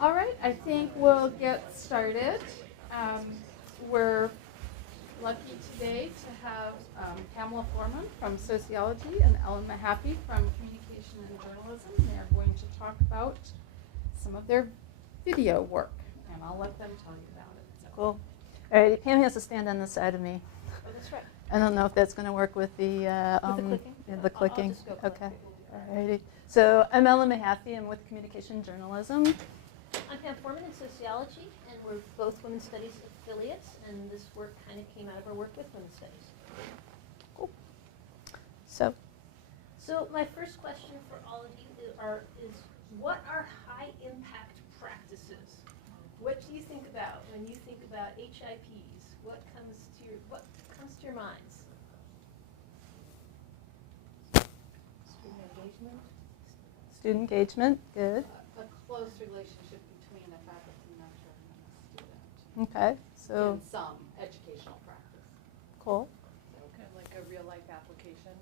All right, I think we'll get started. We're lucky today to have Pamela Forman from Sociology and Ellen Mahaffy from Communication and Journalism. They're going to talk about some of their video work, and I'll let them tell you about it. So. Cool. All right, Pam has to stand on the side of me. Oh, that's right. I don't know if that's going to work with the clicking? Yeah, the clicking. I'll just go click. Okay. All righty. So I'm Ellen Mahaffy. I'm with Communication and Journalism. I'm Pam Forman in Sociology, and we're both Women's Studies affiliates, and this work kind of came out of our work with Women's Studies. Cool. So my first question for all of you is what are high-impact practices? What do you think about when you think about HIPs? What comes to your minds? Student engagement. student engagement, good. A close relationship between a faculty member and a student. Okay. So In some educational practice. cool. So kind of like a real life application.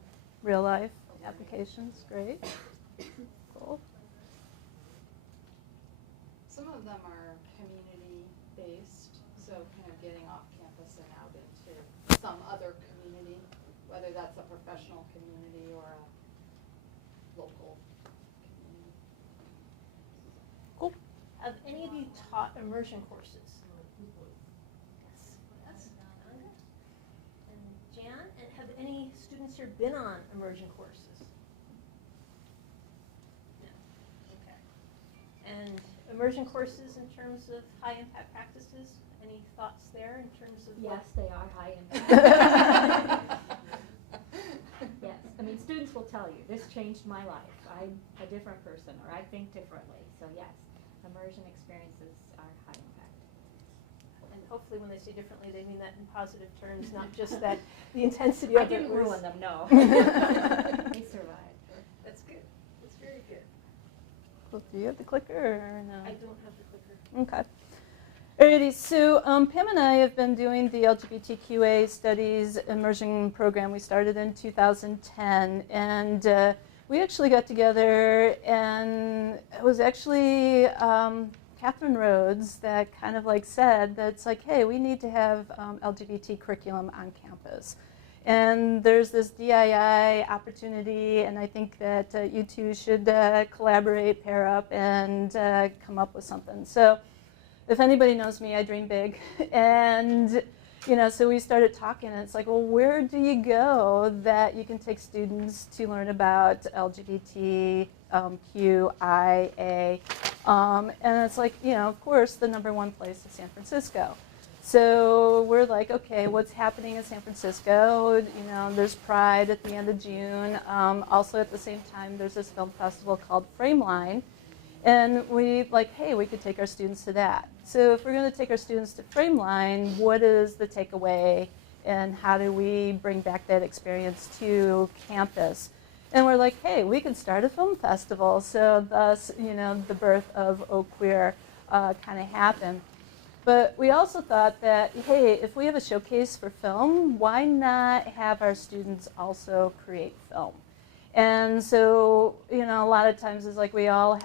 Real life applications, great. Cool. Some of them are community-based, so kind of getting off campus and out into some other community, whether that's a professional community or a local community. Cool. Have any of you taught immersion courses? Yes. And Jan, and have any students here been on immersion courses? No. Okay. And immersion courses in terms of high impact practices, any thoughts there in terms of Yes, they are high impact. Yes, I mean, students will tell you, this changed my life. I'm a different person, or I think differently. So yes, immersion experiences are high impact. And hopefully when they say differently, they mean that in positive terms, not just that the intensity I of it didn't was... ruin them, no. They survived. That's good. That's very good. Cool. Do you have the clicker or no? I don't have the clicker. Okay. Alrighty, so Pam and I have been doing the LGBTQA Studies immersion program. We started in 2010, and we actually got together, and it was actually Catherine Rhodes that kind of like said that it's like, hey, we need to have LGBT curriculum on campus. And there's this DII opportunity, and I think that you two should collaborate, pair up, and come up with something. So if anybody knows me, I dream big. And so we started talking, and it's like, well, where do you go that you can take students to learn about LGBTQIA? And it's like, of course, the #1 place is San Francisco. So we're like, okay, what's happening in San Francisco? There's Pride at the end of June. Also at the same time, there's this film festival called Frameline. And we like, hey, we could take our students to that. So if we're going to take our students to Frameline, what is the takeaway? And how do we bring back that experience to campus? And we're like, hey, we could start a film festival. So thus, the birth of Oh Queer kind of happened. But we also thought that, hey, if we have a showcase for film, why not have our students also create film? And so, a lot of times it's like we all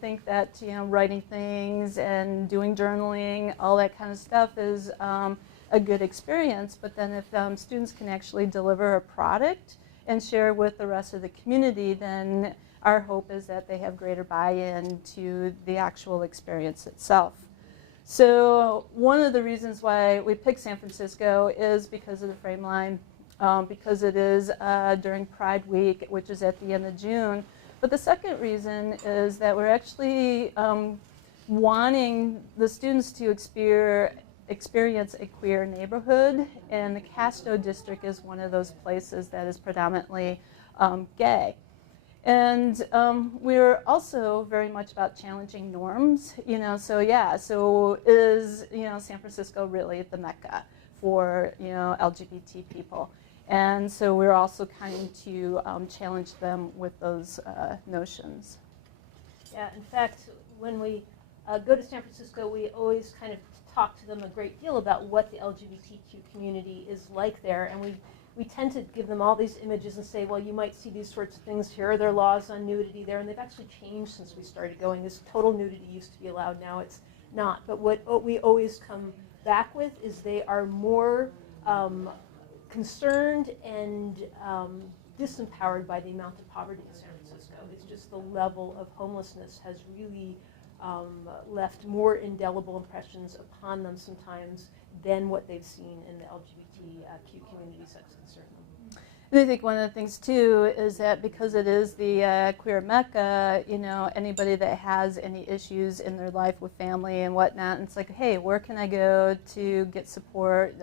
think that, writing things and doing journaling, all that kind of stuff is a good experience. But then if students can actually deliver a product and share with the rest of the community, then our hope is that they have greater buy-in to the actual experience itself. So one of the reasons why we picked San Francisco is because of the Frameline, because it is during Pride Week, which is at the end of June. But the second reason is that we're actually wanting the students to experience a queer neighborhood, and the Castro district is one of those places that is predominantly gay. And we're also very much about challenging norms, so is, San Francisco really the Mecca for, LGBT people? And so we're also trying to challenge them with those notions. Yeah, in fact, when we go to San Francisco, we always kind of talk to them a great deal about what the LGBTQ community is like there, and we we tend to give them all these images and say, well, you might see these sorts of things. Here are their laws on nudity there, and they've actually changed since we started going. This total nudity used to be allowed, now it's not. But what we always come back with is they are more concerned and disempowered by the amount of poverty in San Francisco. It's just the level of homelessness has really left more indelible impressions upon them sometimes than what they've seen in the LGBTQ community sex concern. And I think one of the things too is that because it is the queer Mecca, you know, anybody that has any issues in their life with family and whatnot, and it's like, hey, where can I go to get support,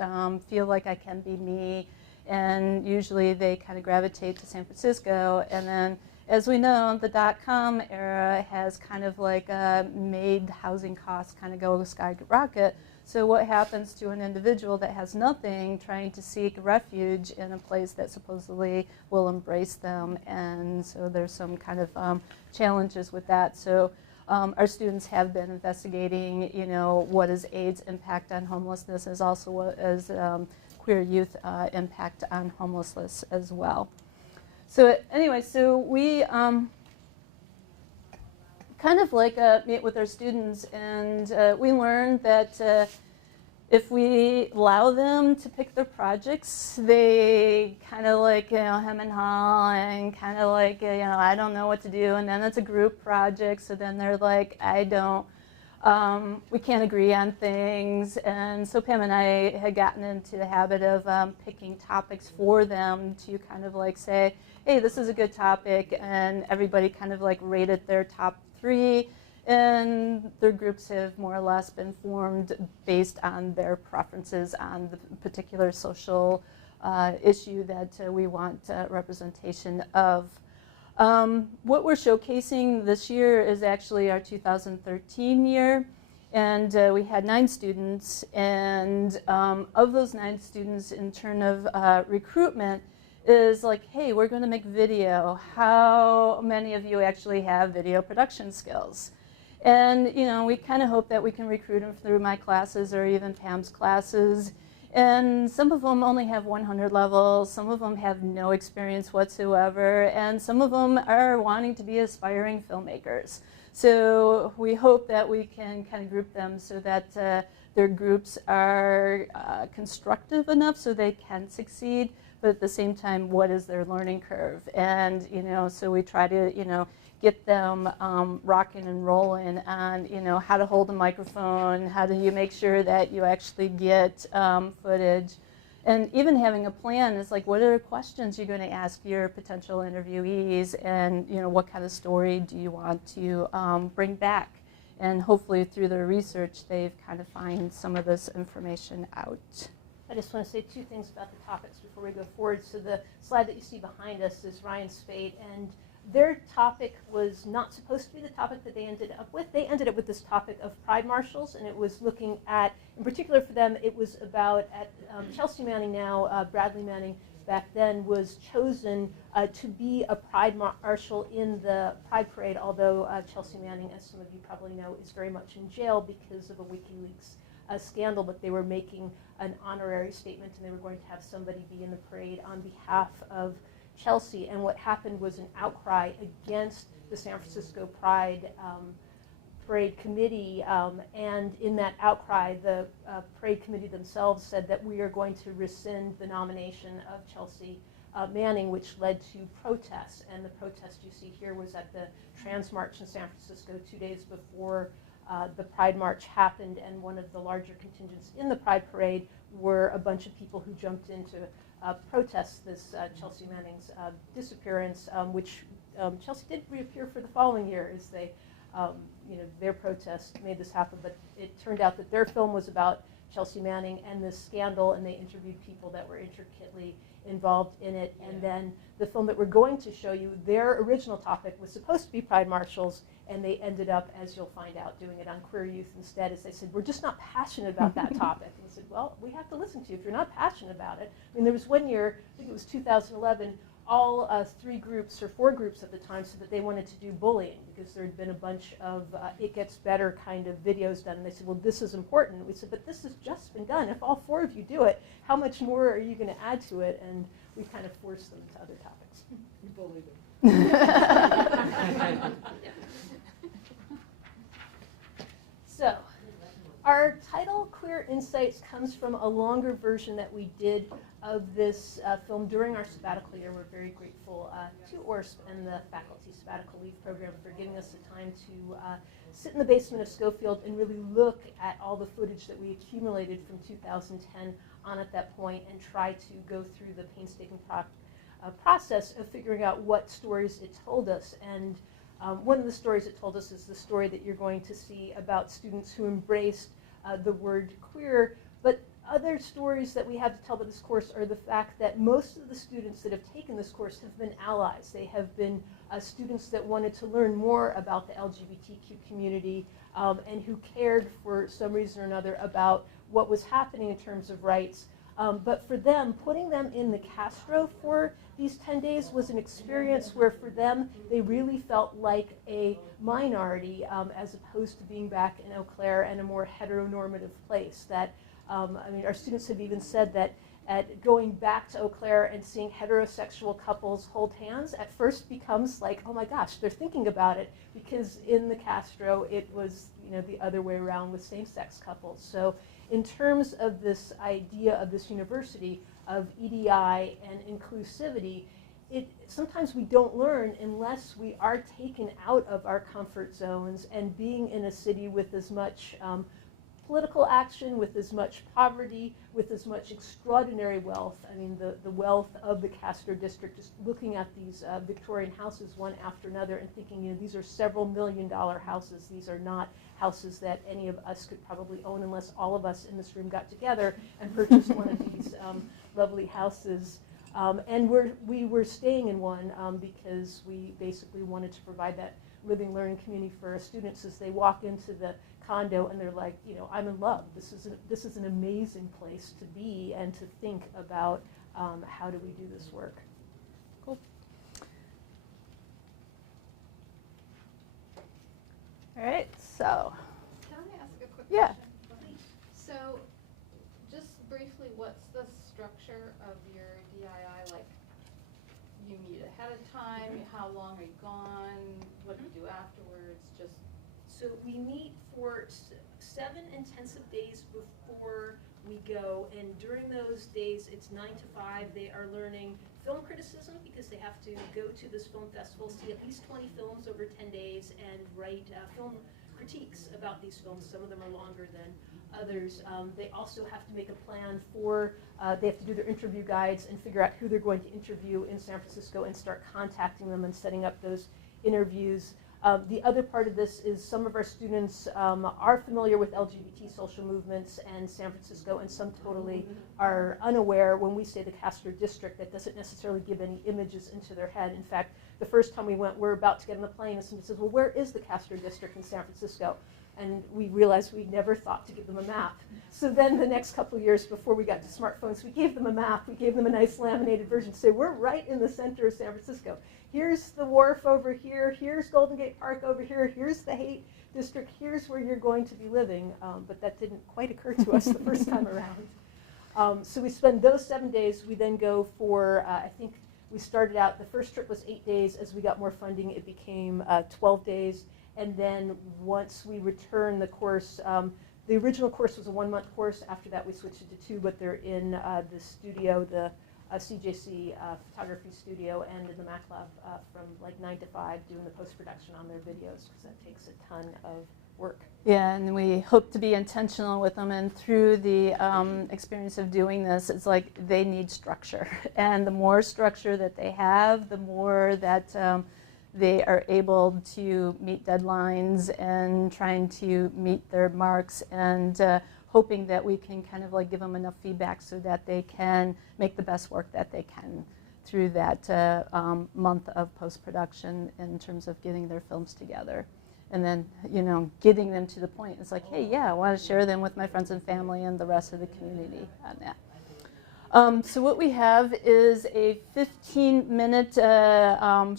feel like I can be me? And usually they kind of gravitate to San Francisco. And then, as we know, the .com era has kind of like made housing costs kind of go skyrocket. So what happens to an individual that has nothing trying to seek refuge in a place that supposedly will embrace them? And so there's some kind of challenges with that. So our students have been investigating, you know, what is AIDS impact on homelessness, as also what is queer youth impact on homelessness as well. So anyway, so we kind of like meet with our students, and we learned that if we allow them to pick their projects, they kind of like, you know, hem and haw and kind of like, you know, I don't know what to do. And then it's a group project, so then they're like, we can't agree on things. And so Pam and I had gotten into the habit of picking topics for them to kind of like say, hey, this is a good topic, and everybody kind of like rated their top 3, and their groups have more or less been formed based on their preferences on the particular social issue that we want representation of. What we're showcasing this year is actually our 2013 year, and we had 9 students, and of those 9 students, in terms of recruitment, is like, hey, we're going to make video. How many of you actually have video production skills? And you know, we kind of hope that we can recruit them through my classes or even Pam's classes. And some of them only have 100 levels, some of them have no experience whatsoever, and some of them are wanting to be aspiring filmmakers. So we hope that we can kind of group them so that their groups are constructive enough so they can succeed, but at the same time, what is their learning curve? And you know, so we try to, you know, get them rocking and rolling on, you know, how to hold a microphone, how do you make sure that you actually get footage, and even having a plan is like, what are the questions you're going to ask your potential interviewees, and you know, what kind of story do you want to bring back? And hopefully through their research, they've kind of find some of this information out. I just want to say 2 things about the topics before we go forward. So the slide that you see behind us is Ryan Spate, and their topic was not supposed to be the topic that they ended up with. They ended up with this topic of pride marshals, and it was looking at, in particular for them, it was about at Chelsea Manning now, Bradley Manning back then was chosen to be a pride marshal in the Pride Parade, although Chelsea Manning, as some of you probably know, is very much in jail because of a WikiLeaks scandal, but they were making an honorary statement, and they were going to have somebody be in the parade on behalf of Chelsea. And what happened was an outcry against the San Francisco Pride Parade Committee, and in that outcry, the Parade Committee themselves said that we are going to rescind the nomination of Chelsea Manning, which led to protests. And the protest you see here was at the Trans March in San Francisco 2 days before the Pride March happened, and one of the larger contingents in the Pride Parade were a bunch of people who jumped into protest this Chelsea Manning's disappearance, which Chelsea did reappear for the following year as they, you know, their protest made this happen. But it turned out that their film was about Chelsea Manning and this scandal, and they interviewed people that were intricately involved in it. And then the film that we're going to show you, their original topic was supposed to be Pride Marshals, and they ended up, as you'll find out, doing it on queer youth instead, as they said, we're just not passionate about that topic. And we said, well, we have to listen to you if you're not passionate about it. I mean, there was one year, I think it was 2011, all 3 groups or 4 groups at the time said that they wanted to do bullying because there had been a bunch of It Gets Better kind of videos done. And they said, well, this is important. We said, but this has just been done. If all 4 of you do it, how much more are you going to add to it? And we kind of forced them to other topics. You bullied them. So, our title, Queer Insights, comes from a longer version that we did of this film during our sabbatical year. We're very grateful to ORSP and the Faculty Sabbatical Leave Program for giving us the time to sit in the basement of Schofield and really look at all the footage that we accumulated from 2010 on at that point and try to go through the painstaking process of figuring out what stories it told us. And one of the stories it told us is the story that you're going to see about students who embraced the word queer. But other stories that we have to tell about this course are the fact that most of the students that have taken this course have been allies. They have been students that wanted to learn more about the LGBTQ community and who cared for some reason or another about what was happening in terms of rights. But for them, putting them in the Castro for these 10 days was an experience where for them, they really felt like a minority as opposed to being back in Eau Claire and a more heteronormative place. That, I mean, our students have even said that at going back to Eau Claire and seeing heterosexual couples hold hands at first becomes like, oh my gosh, they're thinking about it, because in the Castro, it was, you know, the other way around with same-sex couples. So in terms of this idea of this university of EDI and inclusivity, sometimes we don't learn unless we are taken out of our comfort zones, and being in a city with as much political action, with as much poverty, with as much extraordinary wealth. I mean, the wealth of the Castro district, just looking at these Victorian houses one after another and thinking, you know, these are several $million-dollar houses. These are not houses that any of us could probably own unless all of us in this room got together and purchased one of these lovely houses. And we were staying in one because we basically wanted to provide that living, learning community for our students as they walk into the condo and they're like, you know, I'm in love. This is an amazing place to be and to think about how do we do this work. Cool. All right, so. Can I ask a quick Yeah. question? So, just briefly, what's the structure of your DII? Like, you meet ahead of time, how long are you gone, what do you do afterwards? Just So we meet for 7 intensive days before we go, and during those days, it's 9 to 5. They are learning film criticism because they have to go to this film festival, see at least 20 films over 10 days, and write film critiques about these films. Some of them are longer than others. They also have to make a plan for, they have to do their interview guides and figure out who they're going to interview in San Francisco and start contacting them and setting up those interviews. The other part of this is some of our students are familiar with LGBT social movements and San Francisco, and some totally are unaware. When we say the Castro district, that doesn't necessarily give any images into their head. In fact, the first time we went, we're about to get on the plane, and somebody says, well, where is the Castro district in San Francisco? And we realized we never thought to give them a map. So then the next couple of years before we got to smartphones, we gave them a map. We gave them a nice laminated version to say, we're right in the center of San Francisco. Here's the wharf over here. Here's Golden Gate Park over here. Here's the Haight District. Here's where you're going to be living. But that didn't quite occur to us the first time around. So we spend those 7 days. We then go for, I think we started out, the first trip was 8 days. As we got more funding, it became 12 days. And then once we return the course, the original course was a 1-month course. After that, we switched it to 2, but they're in the studio, the CJC photography studio, and in the Mac Lab from like 9 to 5 doing the post-production on their videos, because that takes a ton of work. Yeah, and we hope to be intentional with them, and through the experience of doing this, it's like they need structure. And the more structure that they have, the more that they are able to meet deadlines and trying to meet their marks, and hoping that we can kind of like give them enough feedback so that they can make the best work that they can through that month of post-production in terms of getting their films together. And then, you know, getting them to the point, it's like, hey, yeah, I want to share them with my friends and family and the rest of the community on that. So what we have is a 15-minute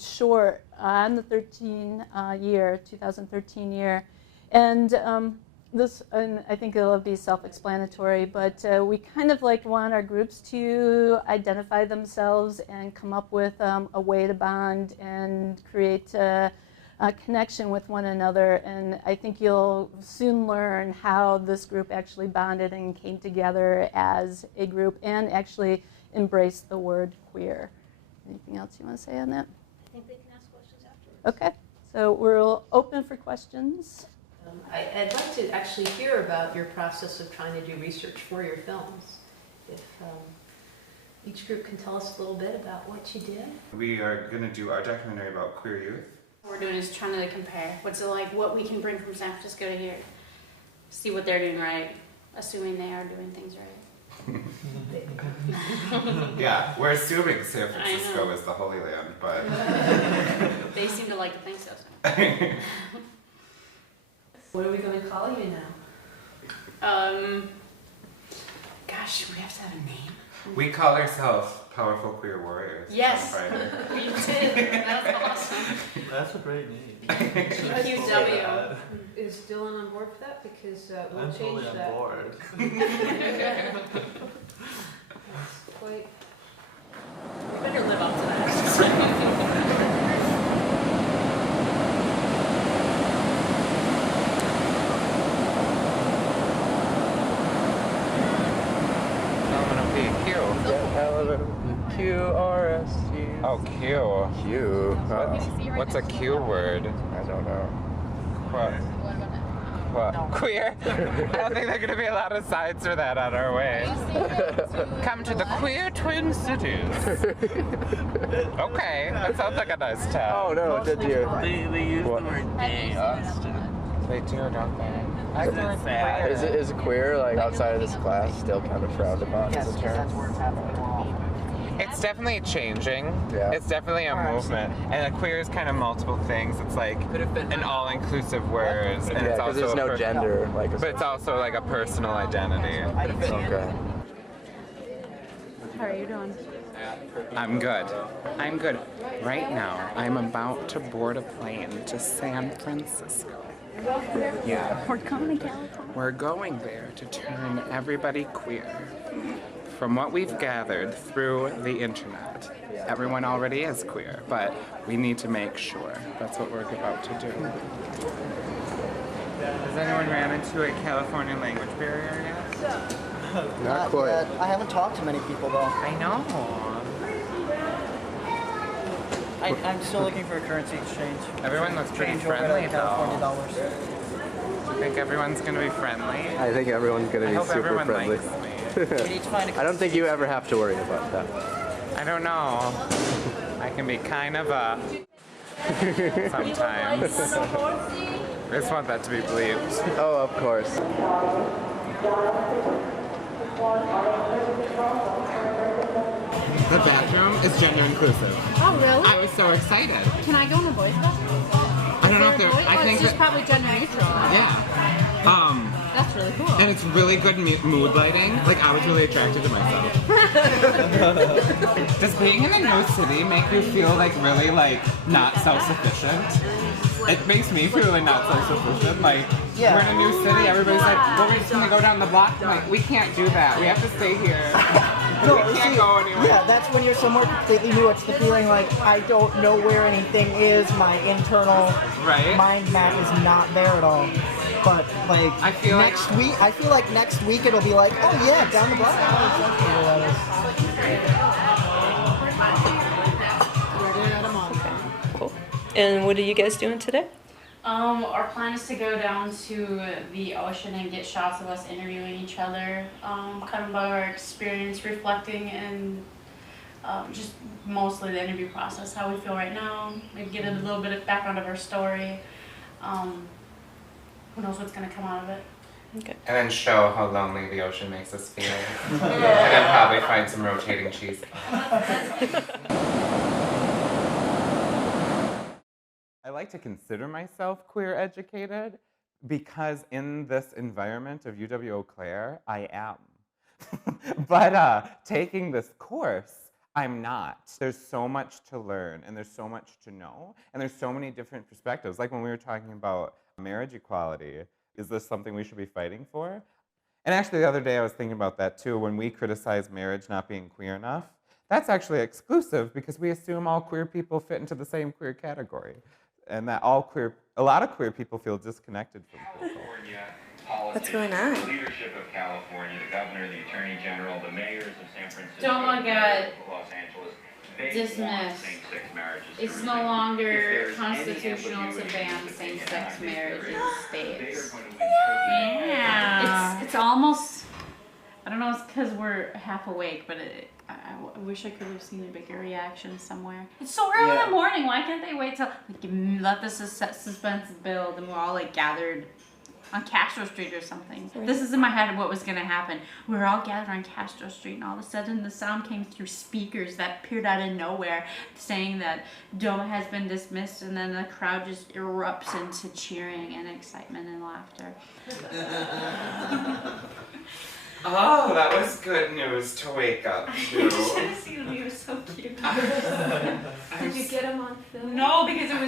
short on the 2013 year. And and I think it'll be self-explanatory, but we kind of want our groups to identify themselves and come up with a way to bond and create a connection with one another. And I think you'll soon learn how this group actually bonded and came together as a group and actually embraced the word queer. Anything else you want to say on that? I think they can ask questions afterwards. Okay, so we're open for questions. I'd like to actually hear about your process of trying to do research for your films. If each group can tell us a little bit about what you did. We are going to do our documentary about queer youth. What we're doing is trying to compare what's it like, what we can bring from San Francisco to here, see what they're doing right, assuming they are doing things right. Yeah, we're assuming San I Francisco know. is the Holy Land, but They seem to like to think so. What are we going to call you now? Gosh, we have to have a name. we call ourselves Powerful Queer Warriors. Yes. on Friday. We did. That's awesome. That's a great name. QW. Is Dylan on board for that? Because we'll I'm change totally on that. board. That's quite. We better live up to that. I'm gonna be Q. QRST. Oh, Q. Q. What's a Q word? I don't know. What? Queer? I don't think there are going to be a lot of signs for that on our way. Come to the queer Twin Cities. Okay, that sounds like a nice town. Oh no, did you? They use the word gay often. They do, don't they? Is it queer, like outside of this class, still kind of frowned upon as a term? It's definitely changing. Yeah. It's definitely a movement. And a queer is kind of multiple things. It's like an all-inclusive word. And Yeah, it's because also there's no gender. But it's also like a personal identity. Okay. How are you doing? I'm good. I'm good. Right now, I'm about to board a plane to San Francisco. Yeah. We're coming to California. We're going there to turn everybody queer. From what we've gathered through the internet, everyone already is queer, but we need to make sure. That's what we're about to do. Has anyone ran into a California language barrier yet? Not quite. Yet. I haven't talked to many people though. I know. I'm still looking for a currency exchange. Everyone looks pretty Change over friendly to California though. dollars. I think everyone's gonna be friendly. I think everyone's gonna I be hope super everyone friendly. likes me. We need to find a I don't think you ever have to worry about that. I don't know. I can be kind of a sometimes. I just want that to be bleeped. Oh, of course. The bathroom is gender inclusive. Oh, really? I was so excited. Can I go in the boys' bathroom? I don't know if they're. I think it's just that, probably gender neutral. yeah. That's really cool. And it's really good mood lighting. Like I was really attracted to myself. Does being in a new city make you feel like really like not self-sufficient? It makes me feel like not self-sufficient. Like we're in a new city, everybody's like, well, we're just gonna go down the block. I'm like, we can't do that. We have to stay here. No, we can't go anywhere. Yeah, that's when you're somewhere completely new. It's the feeling like I don't know where anything is. My internal Right? mind map is not there at all. But like I feel like- next week, I feel like next week it'll be like, oh yeah, down the block. I know exactly where that is. Cool. And what are you guys doing today? Our plan is to go down to the ocean and get shots of us interviewing each other, kind of about our experience, reflecting, and just mostly the interview process, how we feel right now, maybe get a little bit of background of our story. Who knows what's going to come out of it. Okay. And then show how lonely the ocean makes us feel. And then probably find some rotating cheese. I like to consider myself queer educated because in this environment of UW Eau Claire, I am. But taking this course, I'm not. There's so much to learn, and there's so much to know, and there's so many different perspectives. Like when we were talking about marriage equality, is this something we should be fighting for? And actually the other day I was thinking about that too. When we criticize marriage not being queer enough, that's actually exclusive because we assume all queer people fit into the same queer category. And that a lot of queer people feel disconnected from people. What's going on? The leadership of California, the governor, the attorney general, the mayors of San Francisco, Don't look at Los Angeles, they dismiss. want same-sex marriages. It's no longer constitutional to ban same-sex marriage in states. Yeah. It's almost, I don't know, it's because we're half awake, but I wish I could have seen a bigger reaction somewhere. It's so early in the morning, why can't they wait till, like, let the suspense build and we're all like gathered on Castro Street or something. This is in my head of what was gonna happen. We were all gathered on Castro Street and all of a sudden the sound came through speakers that appeared out of nowhere saying that DOMA has been dismissed, and then the crowd just erupts into cheering and excitement and laughter. Oh, that was good news to wake up to. I should have seen him, he was so cute. Did you get him on film? No, because it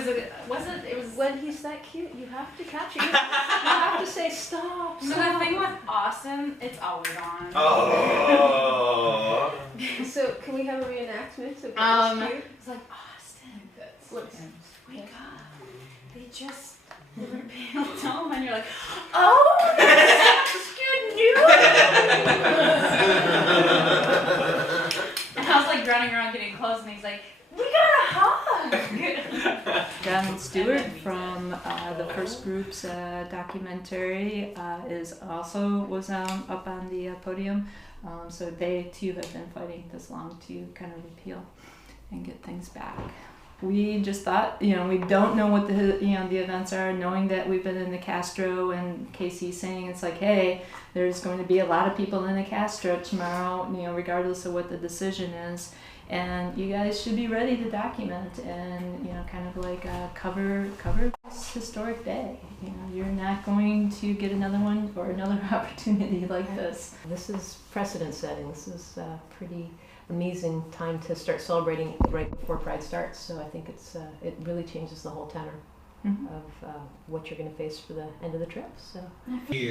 was When he's that cute, you have to capture it. You have to say stop. So the thing with Austin, it's always on. Oh. So can we have a reenactment of what cute? It's like, Austin, wake up. They just repealed DOMA, and you're like, oh, that's such good news. And I was like running around getting close, and he's like, we got a hug. John Stewart from the First Group's documentary was up on the podium. So they too have been fighting this long to kind of repeal and get things back. We just thought, we don't know what the events are, knowing that we've been in the Castro and Casey saying it's like, hey, there's going to be a lot of people in the Castro tomorrow, regardless of what the decision is. And you guys should be ready to document and, kind of like cover this historic day. You're not going to get another one or another opportunity like this. This is precedent setting. This is pretty amazing time to start celebrating right before Pride starts. So I think it really changes the whole tenor of what you're going to face for the end of the trip. So.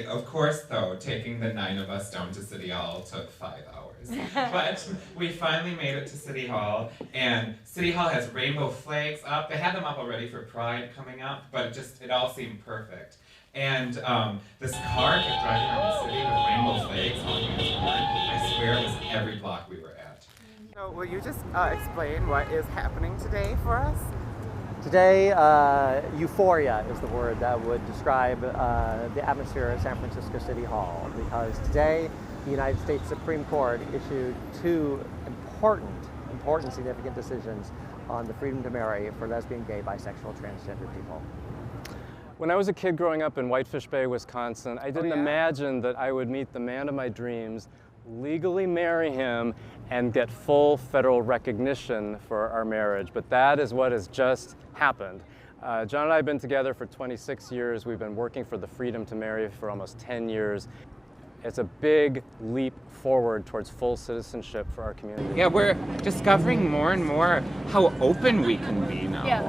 Of course, though, taking the 9 of us down to City Hall took 5 hours. But we finally made it to City Hall, and City Hall has rainbow flags up. They had them up already for Pride coming up, but it all seemed perfect. And this car kept driving around the city with rainbow flags on its horn. I swear it was every block we were at. So will you just explain what is happening today for us? Today, euphoria is the word that would describe the atmosphere at San Francisco City Hall, because today the United States Supreme Court issued 2 important significant decisions on the freedom to marry for lesbian, gay, bisexual, transgender people. When I was a kid growing up in Whitefish Bay, Wisconsin, I didn't imagine that I would meet the man of my dreams, legally marry him, and get full federal recognition for our marriage. But that is what has just happened. John and I have been together for 26 years. We've been working for the freedom to marry for almost 10 years. It's a big leap forward towards full citizenship for our community. Yeah, we're discovering more and more how open we can be now. Yeah.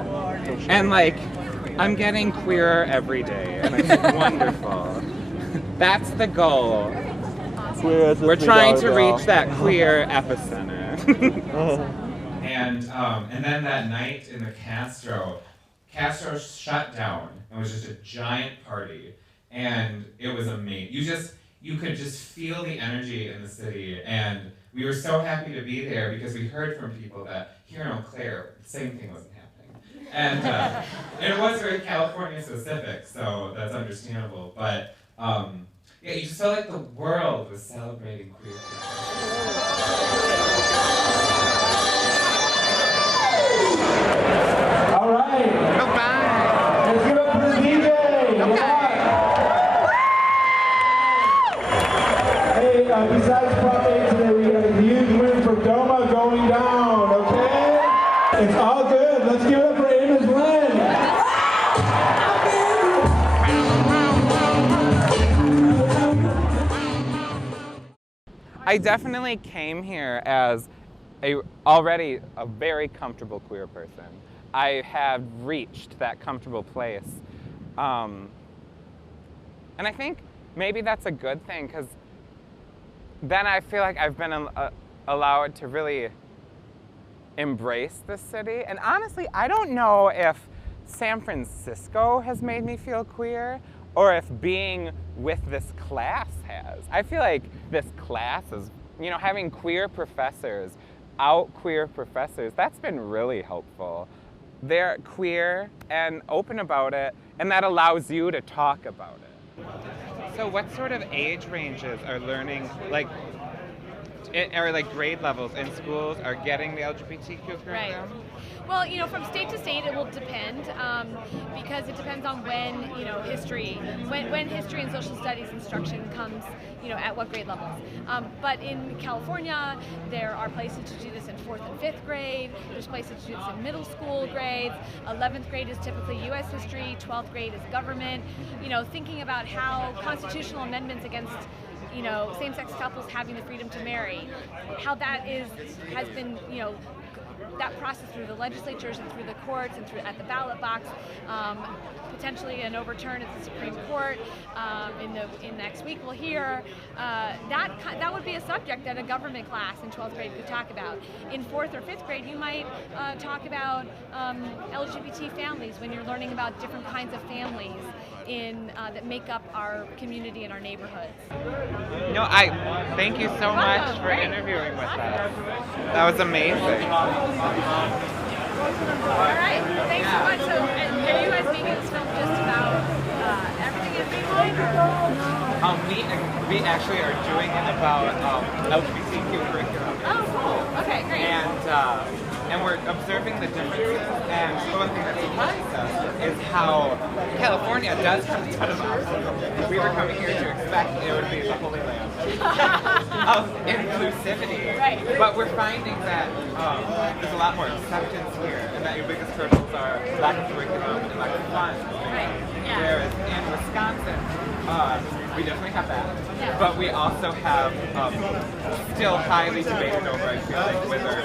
And I'm getting queerer every day, and it's wonderful. That's the goal. We're trying to reach that queer epicenter. And then that night in the Castro shut down. It was just a giant party, and it was amazing. You could just feel the energy in the city, and we were so happy to be there because we heard from people that here in Eau Claire, the same thing wasn't happening. And it was very California specific, so that's understandable. But yeah, you just felt like the world was celebrating queer people. All right. Goodbye. Let's give it up for the DJ. Okay. Hey, besides Prop 8 today, we got a huge win for DOMA going down, okay? It's all good. Let's give it up for Amos Lynn. I definitely came here as already a very comfortable queer person. I have reached that comfortable place. And I think maybe that's a good thing, because then I feel like I've been allowed to really embrace the city. And honestly, I don't know if San Francisco has made me feel queer or if being with this class has. I feel like this class is, you know, having queer professors, queer professors, that's been really helpful. They're queer and open about it, and that allows you to talk about it. So what sort of age ranges are learning, like grade levels in schools are getting the LGBTQ curriculum? Right. Well, you know, from state to state, it will depend because it depends on when, you know, when history and social studies instruction comes, you know, at what grade levels. But in California, there are places to do this in 4th and 5th grade. There's places to do this in middle school grades. 11th grade is typically U.S. history. 12th grade is government. You know, thinking about how constitutional amendments against, you know, same-sex couples having the freedom to marry, how that has been, you know, that process through the legislatures and through the courts and through at the ballot box, potentially an overturn at the Supreme Court in next week we'll hear. That would be a subject that a government class in 12th grade could talk about. In 4th or 5th grade, you might talk about LGBT families when you're learning about different kinds of families that make up our community and our neighborhoods. No, I thank you so much for interviewing with us. That was amazing. All right, thanks so much. So, are you guys making this film just about everything in Greenline, or? We actually are doing it about LGBTQ curriculum. Oh, cool. Okay, great. And we're observing the differences, and one thing that surprised us is how California does have a ton of obstacles. We were coming here to expect it would be the holy land of inclusivity, right. But we're finding that there's a lot more acceptance here, and that your biggest hurdles are lack of curriculum and lack of funds. Right. Yeah. Whereas in Wisconsin, we definitely have that, but we also have still highly debated over, I feel like, whether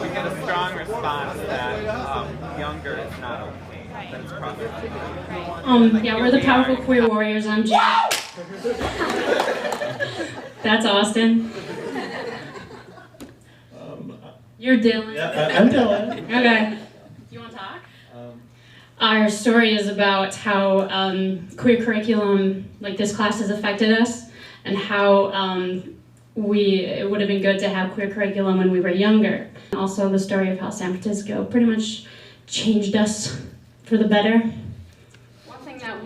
we get a strong response that younger is not okay, that it's problematic. Yeah, we're the Powerful Queer Warriors. I'm Jen. That's Austin. You're Dylan. Yeah, I'm Dylan. Okay. You want to talk? Our story is about how queer curriculum, like this class, has affected us, and how it would have been good to have queer curriculum when we were younger. Also the story of how San Francisco pretty much changed us for the better. One thing that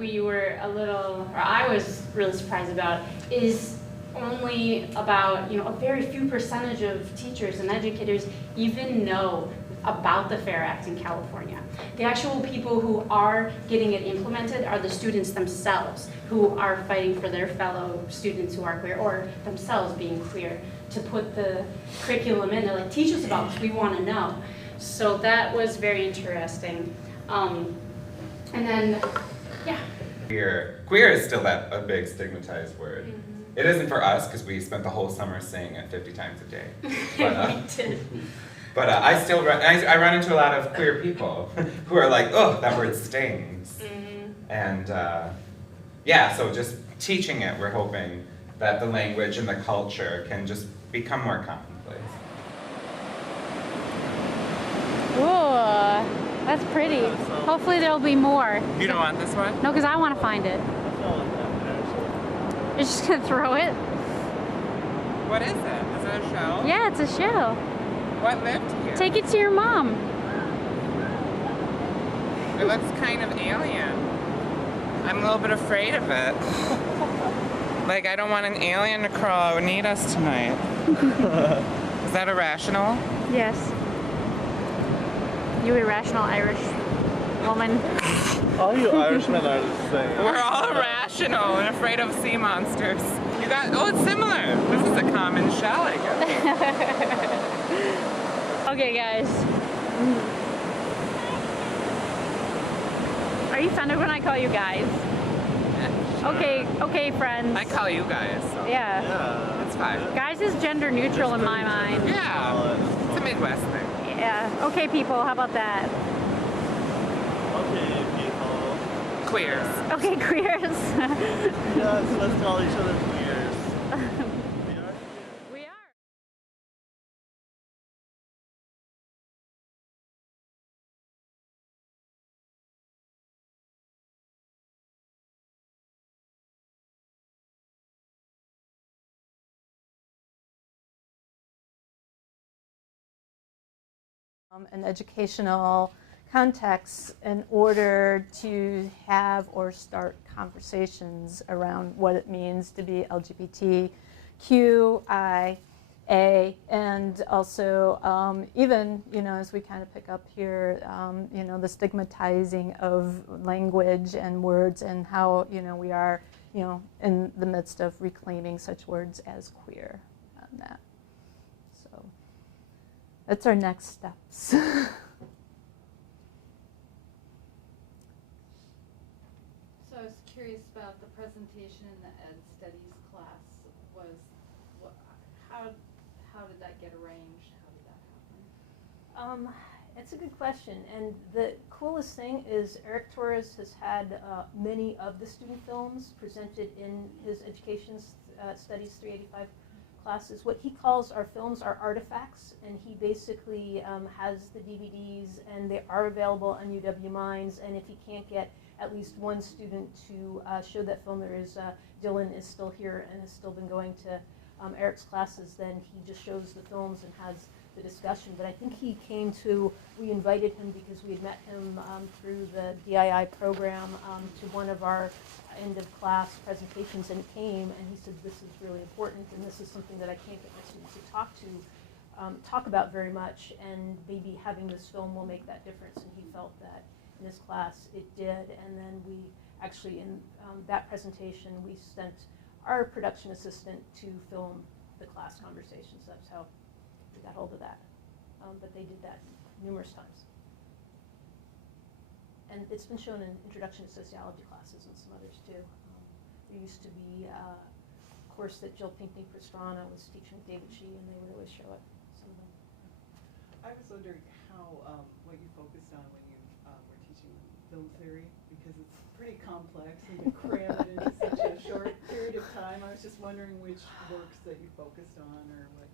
I was really surprised about is only about, you know, a very few percentage of teachers and educators even know about the FAIR Act in California. The actual people who are getting it implemented are the students themselves, who are fighting for their fellow students who are queer, or themselves being queer, to put the curriculum in. They're like, teach us about this, we want to know. So that was very interesting. And then, yeah. Queer is still a big stigmatized word. Mm-hmm. It isn't for us, because we spent the whole summer saying it 50 times a day. But, we did. But I run into a lot of queer people who are like, oh, that word stings. Mm-hmm. And so just teaching it, we're hoping that the language and the culture can just become more commonplace. Ooh, that's pretty. Hopefully there'll be more. You don't want this one? No, because I want to find it. You're just going to throw it? What is it? Is it a shell? Yeah, it's a shell. What lived here? Take it to your mom. It looks kind of alien. I'm a little bit afraid of it. Like, I don't want an alien to crawl out and eat us tonight. Is that irrational? Yes. You irrational Irish woman. All you Irishmen are the same. We're all irrational and afraid of sea monsters. It's similar. This is a common shell, I guess. Okay, guys. Are you offended when I call you guys? Okay, friends. I call you guys. So. Yeah. It's fine. Guys is gender neutral in my mind. Yeah. It's a Midwest thing. Yeah. Okay, people. How about that? Okay, people. Queers. Okay, queers. Yes, let's call each other queers. We are. An educational context in order to have or start conversations around what it means to be LGBTQIA, and also even, as we kind of pick up here, the stigmatizing of language and words, and how, we are, in the midst of reclaiming such words as queer on that. So that's our next steps. So I was curious about the presentation in the Ed Studies class. How did that get arranged? How did that happen? It's a good question, and the coolest thing is Eric Torres has had many of the student films presented in his Education Studies 385 classes. What he calls our films are artifacts, and he basically has the DVDs, and they are available on UW Minds, and if he can't get at least one student to show that film, there is Dylan is still here and has still been going to Eric's classes, then he just shows the films and has the discussion. But I think he came to, we invited him because we had met him through the DII program to one of our end of class presentations, and came and he said, this is really important, and this is something that I can't get my students to talk about very much, and maybe having this film will make that difference. And he felt that in his class it did. And then we actually, in that presentation, we sent our production assistant to film the class conversations. That's how we got hold of that. But they did that numerous times. And it's been shown in Introduction to Sociology classes and some others too. There used to be a course that Jill Pinckney-Pastrana was teaching David Shee, and they would always show it, some of them. I was wondering how, what you focused on when you were teaching film theory, because it's pretty complex and to cram it into such a short period of time. I was just wondering which works that you focused on, or what.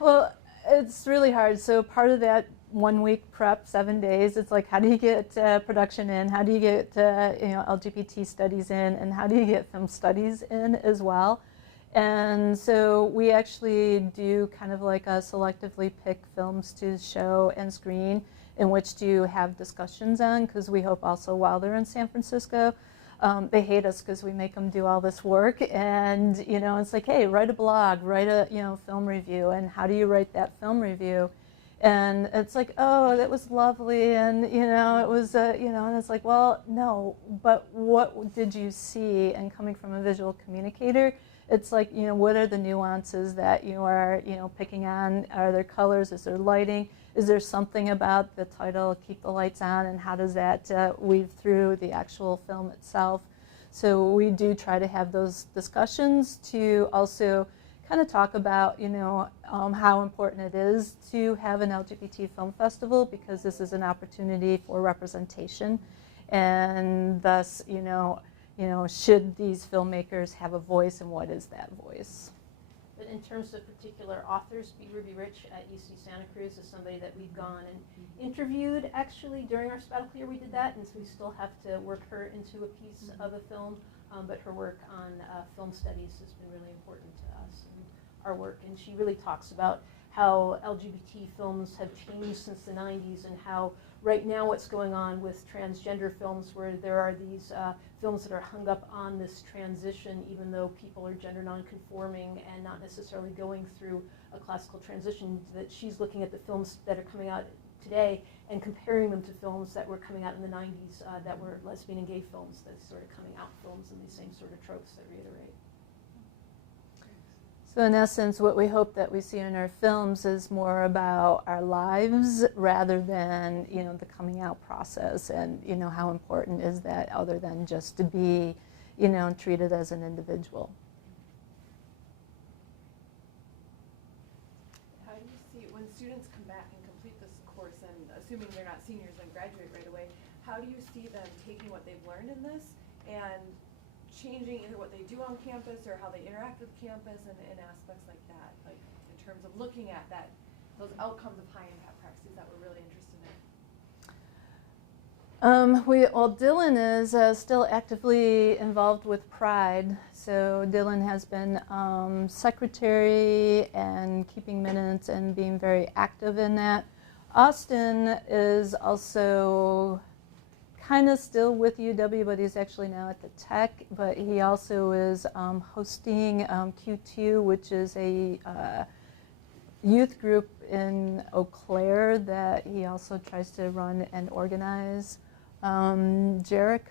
Well, it's really hard. So part of that 1 week prep, 7 days, it's like, how do you get production in? How do you get LGBT studies in? And how do you get film studies in as well? And so we actually do kind of like selectively pick films to show and screen in which to have discussions on, because we hope also while they're in San Francisco, they hate us because we make them do all this work, and it's like, hey, write a blog, write a film review, and how do you write that film review? And it's like, oh, that was lovely, and it was and it's like, well, no, but what did you see? And coming from a visual communicator, it's like, what are the nuances that you are picking on? Are there colors? Is there lighting? Is there something about the title, Keep the Lights On, and how does that weave through the actual film itself? So we do try to have those discussions to also kind of talk about, how important it is to have an LGBT film festival, because this is an opportunity for representation, and thus, should these filmmakers have a voice, and what is that voice? But in terms of particular authors, B. Ruby Rich at UC Santa Cruz is somebody that we've gone and interviewed. Actually, during our sabbatical year, we did that, and so we still have to work her into a piece of a film. But her work on film studies has been really important to us and our work. And she really talks about how LGBT films have changed since the 90s, and how right now what's going on with transgender films, where there are these films that are hung up on this transition, even though people are gender non-conforming and not necessarily going through a classical transition, that she's looking at the films that are coming out today and comparing them to films that were coming out in the 90s that were lesbian and gay films, that sort of coming out films, and these same sort of tropes that reiterate. So in essence, what we hope that we see in our films is more about our lives rather than, the coming out process, and, how important is that other than just to be, treated as an individual. How do you see, when students come back and complete this course, and assuming they're not seniors and graduate right away, how do you see them taking what they've learned in this and changing either what they do on campus or how they interact with campus and aspects like that, like in terms of looking at those outcomes of high impact practices that we're really interested in? Dylan is still actively involved with Pride. So Dylan has been secretary and keeping minutes and being very active in that. Austin is also kind of still with UW, but he's actually now at the Tech. But he also is hosting Q2, which is a youth group in Eau Claire that he also tries to run and organize. Jerica's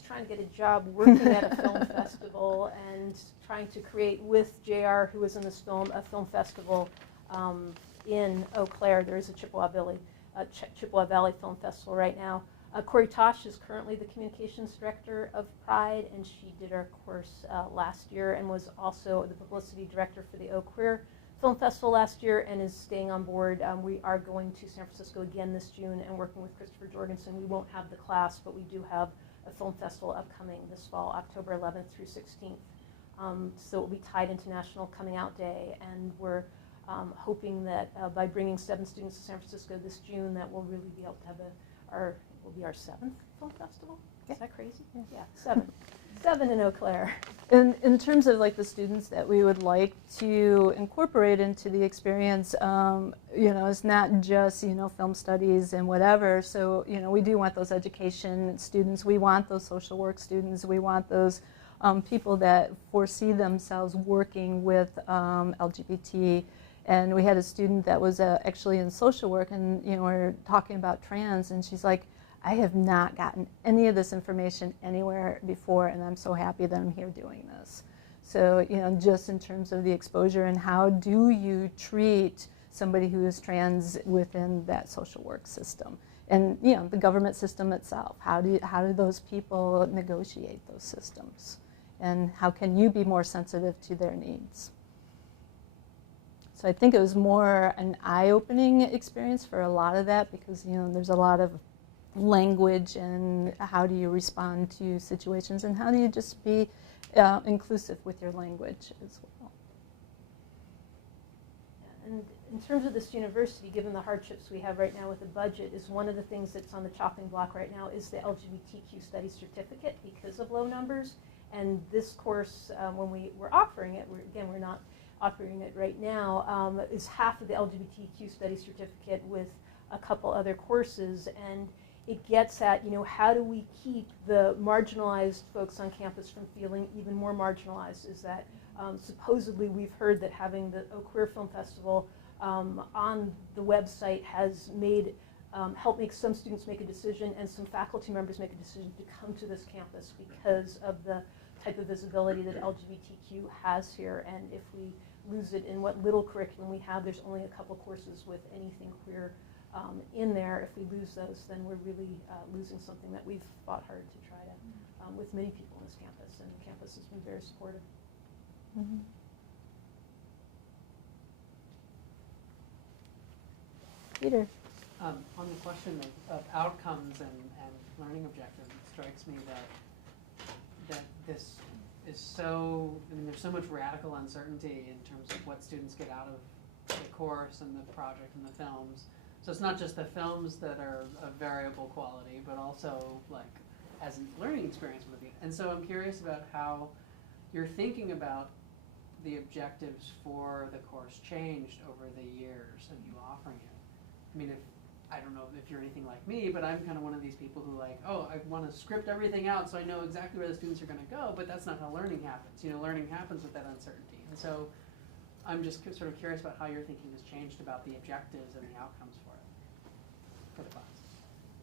trying to get a job working at a film festival and trying to create with JR, who was in this film, a film festival in Eau Claire. There is a Chippewa Valley Film Festival right now. Corey Tosh is currently the communications director of Pride, and she did our course last year and was also the publicity director for the Eau Claire Film Festival last year and is staying on board. We are going to San Francisco again this June and working with Christopher Jorgensen. We won't have the class, but we do have a film festival upcoming this fall, October 11th through 16th. So it will be tied into National Coming Out Day, and we're hoping that by bringing 7 students to San Francisco this June, that we'll really be able to have will be our 7th film festival. Is that crazy? Yeah, 7. 7 in Eau Claire. In terms of like the students that we would like to incorporate into the experience, it's not just, film studies and whatever. So, we do want those education students. We want those social work students. We want those people that foresee themselves working with LGBT. And we had a student that was actually in social work, and we're talking about trans, and she's like, I have not gotten any of this information anywhere before, and I'm so happy that I'm here doing this. So, just in terms of the exposure and how do you treat somebody who is trans within that social work system, and the government system itself. How do those people negotiate those systems, and how can you be more sensitive to their needs? So I think it was more an eye-opening experience for a lot of that, because there's a lot of language, and how do you respond to situations, and how do you just be inclusive with your language as well. And in terms of this university, given the hardships we have right now with the budget, is one of the things that's on the chopping block right now is the LGBTQ Studies certificate because of low numbers. And this course, when we were offering it, we're not offering it right now, is half of the LGBTQ Studies certificate with a couple other courses. And it gets at, how do we keep the marginalized folks on campus from feeling even more marginalized? Is that supposedly we've heard that having the Eau Claire Film Festival on the website has made helped make some students make a decision and some faculty members make a decision to come to this campus because of the type of visibility that LGBTQ has here. And if we lose it in what little curriculum we have, there's only a couple courses with anything queer in there. If we lose those, then we're really losing something that we've fought hard to try to, with many people on this campus, and the campus has been very supportive. Mm-hmm. Peter. On the question of outcomes and learning objectives, it strikes me that this is so, there's so much radical uncertainty in terms of what students get out of the course and the project and the films. So it's not just the films that are of variable quality, but also like as a learning experience with you. And so I'm curious about how you're thinking about the objectives for the course changed over the years of you offering it. I mean, I don't know if you're anything like me, but I'm kind of one of these people who like, oh, I want to script everything out so I know exactly where the students are going to go, but that's not how learning happens. Learning happens with that uncertainty. And so I'm just sort of curious about how your thinking has changed about the objectives and the outcomes for the class.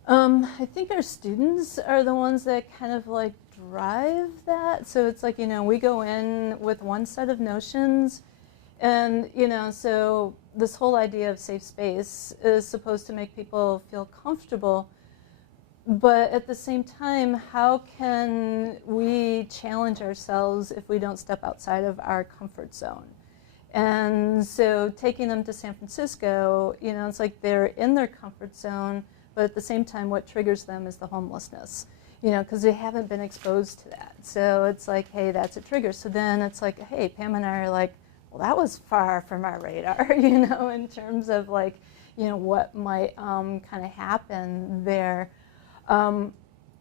I think our students are the ones that kind of like drive that. So it's like, we go in with one set of notions, and, so this whole idea of safe space is supposed to make people feel comfortable. But at the same time, how can we challenge ourselves if we don't step outside of our comfort zone? And so taking them to San Francisco, it's like they're in their comfort zone, but at the same time, what triggers them is the homelessness, because they haven't been exposed to that. So it's like, hey, that's a trigger. So then it's like, hey, Pam and I are like, well, that was far from our radar, in terms of like, what might kind of happen there.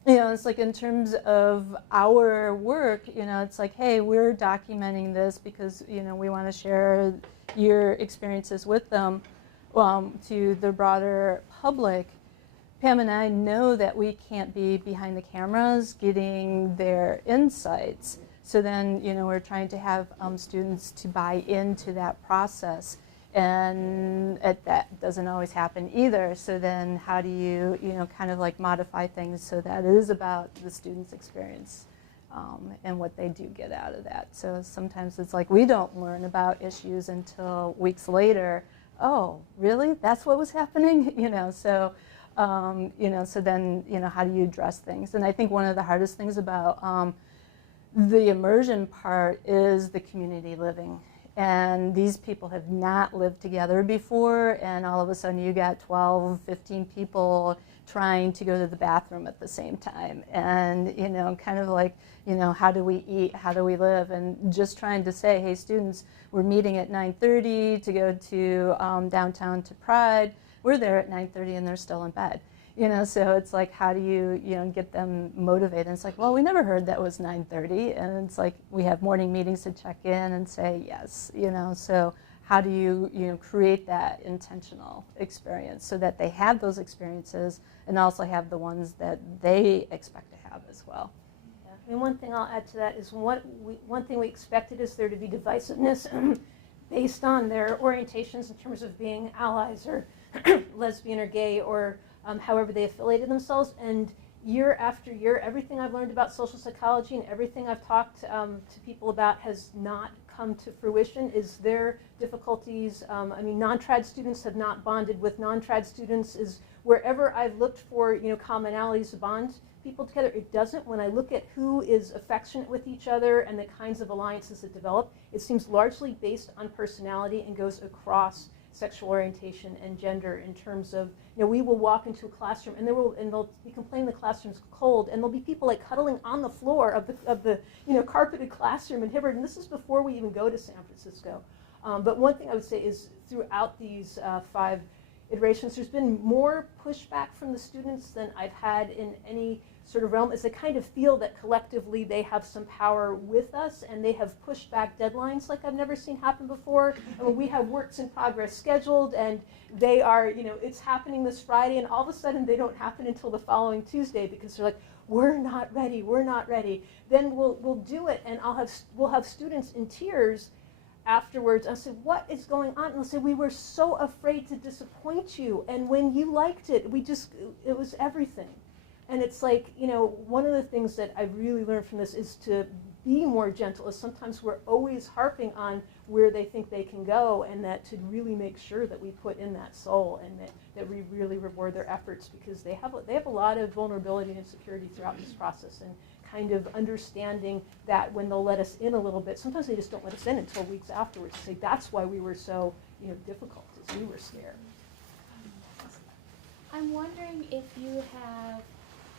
It's like in terms of our work, it's like, hey, we're documenting this because, we want to share your experiences with them to the broader public. Pam and I know that we can't be behind the cameras getting their insights. So then, we're trying to have students to buy into that process. And that doesn't always happen either. So then how do you, kind of like modify things so that it is about the student's experience and what they do get out of that. So sometimes it's like we don't learn about issues until weeks later. Oh, really? That's what was happening? So, so then, how do you address things? And I think one of the hardest things about the immersion part is the community living. And these people have not lived together before, and all of a sudden you got 12, 15 people trying to go to the bathroom at the same time. And, kind of like, how do we eat, how do we live? And just trying to say, hey, students, we're meeting at 9:30 to go to downtown to Pride. We're there at 9:30 and they're still in bed. So it's like, how do you, get them motivated? And it's like, well, we never heard that was 9:30. And it's like, we have morning meetings to check in and say yes, so how do you, create that intentional experience so that they have those experiences and also have the ones that they expect to have as well. Yeah. And one thing I'll add to that is one thing we expected is there to be divisiveness based on their orientations in terms of being allies or lesbian or gay or however they affiliated themselves. And year after year, everything I've learned about social psychology and everything I've talked to people about has not come to fruition. Is their difficulties, non-trad students have not bonded with non-trad students. Is wherever I've looked for, commonalities to bond people together, it doesn't. When I look at who is affectionate with each other and the kinds of alliances that develop, it seems largely based on personality and goes across sexual orientation and gender in terms of, we will walk into a classroom and they'll be complaining the classroom's cold, and there'll be people like cuddling on the floor of the carpeted classroom in Hibbard, and this is before we even go to San Francisco. But one thing I would say is throughout these 5 iterations, there's been more pushback from the students than I've had in any sort of realm, as they kind of feel that collectively they have some power with us, and they have pushed back deadlines like I've never seen happen before. And we have works in progress scheduled, and they are, it's happening this Friday, and all of a sudden they don't happen until the following Tuesday because they're like, we're not ready, we're not ready. Then we'll do it, and we'll have students in tears afterwards. I said, what is going on? And they'll say, we were so afraid to disappoint you, and when you liked it, it was everything. And it's like, one of the things that I've really learned from this is to be more gentle. Is sometimes we're always harping on where they think they can go, and that to really make sure that we put in that soul and that we really reward their efforts, because they have a lot of vulnerability and insecurity throughout this process, and kind of understanding that when they'll let us in a little bit, sometimes they just don't let us in until weeks afterwards to say that's why we were so difficult, is we were scared. I'm wondering if you have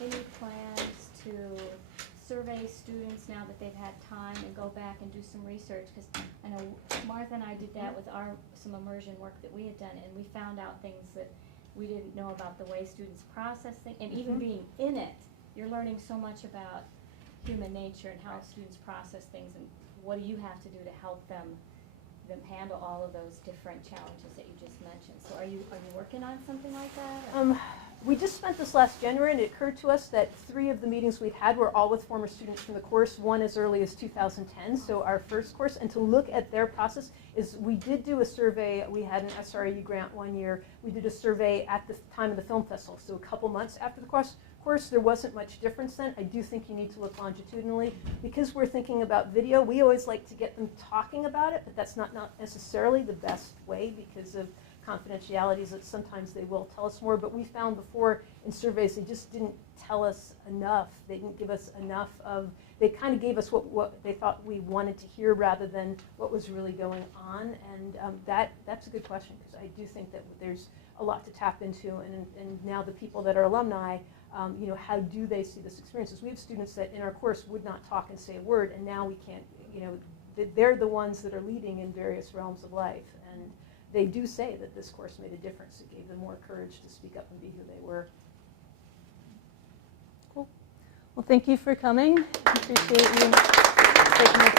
any plans to survey students now that they've had time and go back and do some research, because I know Martha and I did that with some immersion work that we had done, and we found out things that we didn't know about the way students process things, and even being in it, you're learning so much about human nature and how students process things, and what do you have to do to help them handle all of those different challenges that you just mentioned. So are you working on something like that? We just spent this last January, and it occurred to us that 3 of the meetings we'd had were all with former students from the course, one as early as 2010, so our first course. And to look at their process is we did do a survey. We had an SRAU grant one year. We did a survey at the time of the film festival, so a couple months after the course. There wasn't much difference then. I do think you need to look longitudinally. Because we're thinking about video, we always like to get them talking about it, but that's not necessarily the best way because of confidentialities that sometimes they will tell us more. But we found before in surveys they just didn't tell us enough. They didn't give us enough of, they kind of gave us what they thought we wanted to hear rather than what was really going on. And that's a good question because I do think that there's a lot to tap into. And now the people that are alumni, you know, how do they see this experience? We have students that in our course would not talk and say a word, and now we can't, you know, they're the ones that are leading in various realms of life. And they do say that this course made a difference. It gave them more courage to speak up and be who they were. Cool. Well, thank you for coming. I appreciate you taking the